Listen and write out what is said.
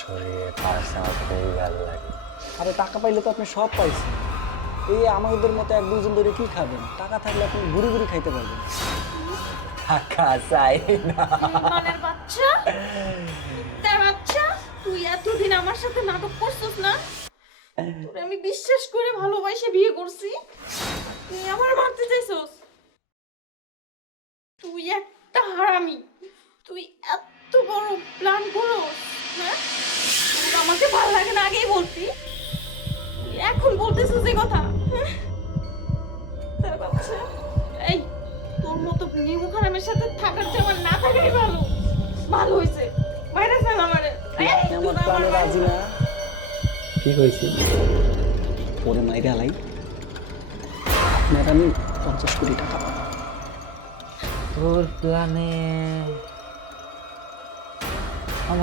শরীরে আমার খুবই ভালো লাগে। আরে টাকা পাইলে তো আপনি সব পাইছেন। এই আমাদের মতো এক দুজন ধরে কি খাবেন? টাকা থাকলে আপনি ঘুরি ঘুরি খাইতে পারবেন। টাকা চাই না। মানের বাচ্চা? তার বাচ্চা তুই এতদিন আমার সাথে নাটক করছিস না? তোরে আমি বিশ্বাস করে ভালোবাসে বিয়ে করছি। তুই আমার মারতে চাইছস? তুই একটা হারামি। তুই এত বড় প্ল্যান করো আমাকে ভালো লাগে না আগেই বলতি। এখন বলতেছিস এই কথা। হ্যাঁ? এই তোর মতো নিমু খারামের সাথে থাকার চেয়ে আমার না থাকাই ভালো। ভালো হয়েছে। বাইরে ফেল আমারে। কি হয়েছে পরে মাইরে আলাই। আপনার পঞ্চাশ কোটি টাকা। তোর প্ল্যানে